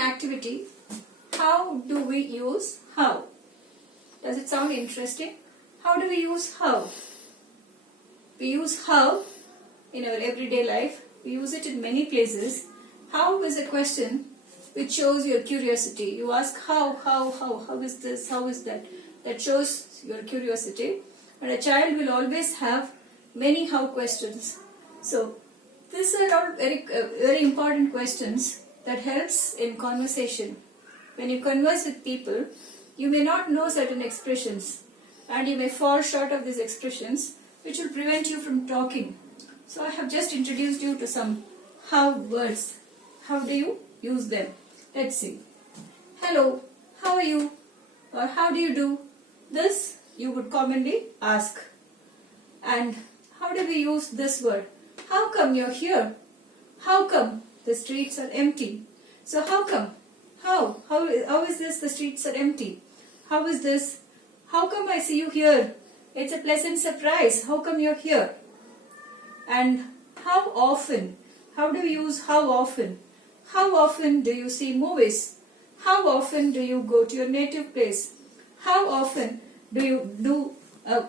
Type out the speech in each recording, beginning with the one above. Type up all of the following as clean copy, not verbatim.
activity. How do we use how? Does it sound interesting? How do we use how? We use how in our everyday life. We use it in many places. How is a question which shows your curiosity. You ask how is this, how is that? That shows your curiosity. And a child will always have many how questions. So these are all very important questions that helps in conversation. When you converse with people, you may not know certain expressions and you may fall short of these expressions, which will prevent you from talking. So I have just introduced you to some how words. How do you use them? Let's see. Hello, how are you? Or how do you do? This you would commonly ask. And how do we use this word? How come you're here? How come the streets are empty? So how come? How is this the streets are empty? How is this? How come I see you here? It's a pleasant surprise. How come you're here? And how often? How do you use how often? How often do you see movies? How often do you go to your native place? How often do you do a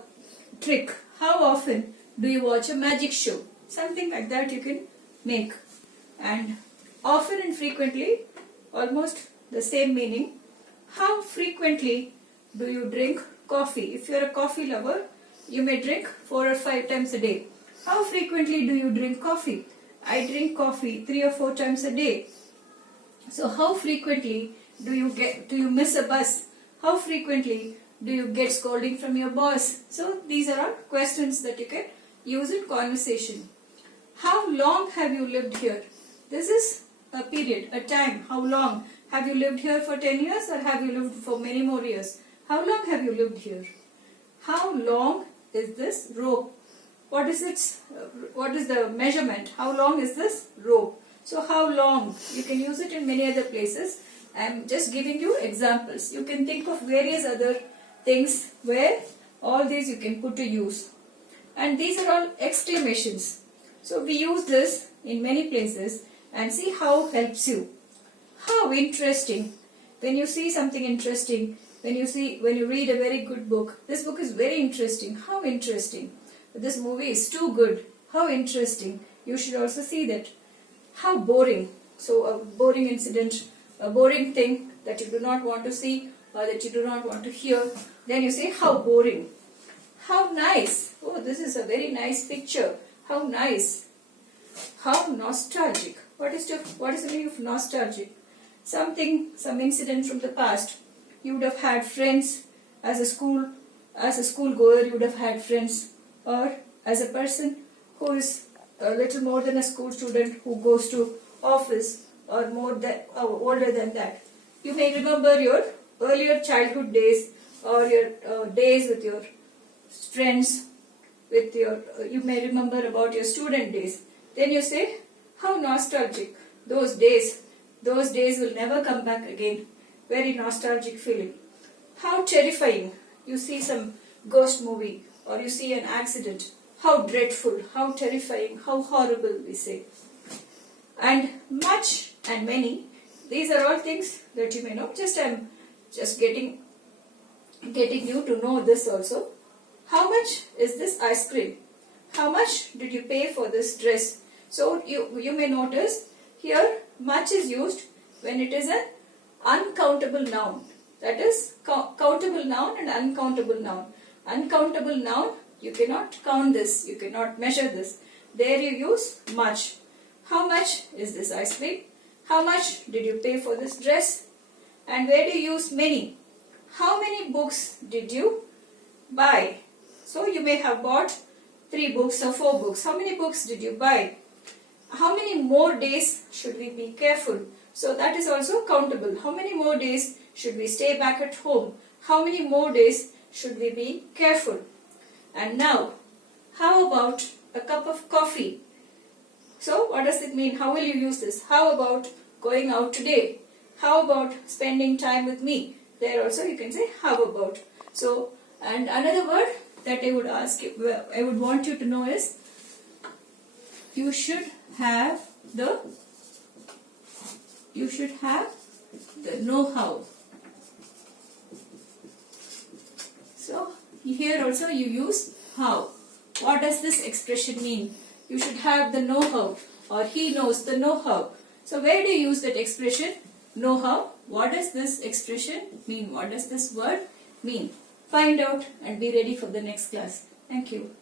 trick? How often do you watch a magic show? Something like that you can make. And often and frequently, almost the same meaning. How frequently do you drink coffee? If you're a coffee lover, you may drink 4 or 5 times a day. How frequently do you drink coffee? I drink coffee 3 or 4 times a day. So how frequently do you miss a bus? How frequently do you get scolding from your boss? So these are all questions that you can use in conversation. How long have you lived here? This is a period, a time. How long? Have you lived here for 10 years or have you lived for many more years? How long have you lived here? How long is this rope? What is the measurement? How long is this rope? So how long? You can use it in many other places. I am just giving you examples. You can think of various other things where all these you can put to use. And these are all exclamations. So we use this in many places and see how helps you. How interesting. When you see something interesting, when you read a very good book, this book is very interesting. How interesting. This movie is too good. How interesting. You should also see that. How boring. So a boring incident, a boring thing that you do not want to see or that you do not want to hear. Then you say how boring. How nice. Oh, this is a very nice picture. How nice. How nostalgic. What is the meaning of nostalgic? Some incident from the past. You would have had friends as a school goer. You would have had friends, or as a person who is a little more than a school student who goes to office or older than that. You may remember your earlier childhood days or your days with your friends. You may remember about your student days. Then you say, how nostalgic. Those days will never come back again. Very nostalgic feeling. How terrifying. You see some ghost movie or you see an accident. How dreadful, how terrifying, how horrible, we say. And much and many, these are all things that you may know. I'm just getting you to know this also. How much is this ice cream? How much did you pay for this dress? So you may notice here much is used when it is an uncountable noun. That is countable noun and uncountable noun. Uncountable noun, you cannot count this, you cannot measure this. There you use much. How much is this ice cream? How much did you pay for this dress? And where do you use many? How many books did you buy? So you may have bought 3 books or 4 books. How many books did you buy? How many more days should we be careful? So that is also countable. How many more days should we stay back at home? How many more days should we be careful? And now, how about a cup of coffee? So what does it mean? How will you use this? How about going out today? How about spending time with me? There also you can say how about. So, and another word that I would want you to know is, you should have the know-how. So here also you use how. What does this expression mean? You should have the know-how, or he knows the know-how. So where do you use that expression? Know-how. What does this expression mean? What does this word mean? Find out and be ready for the next class. Thank you.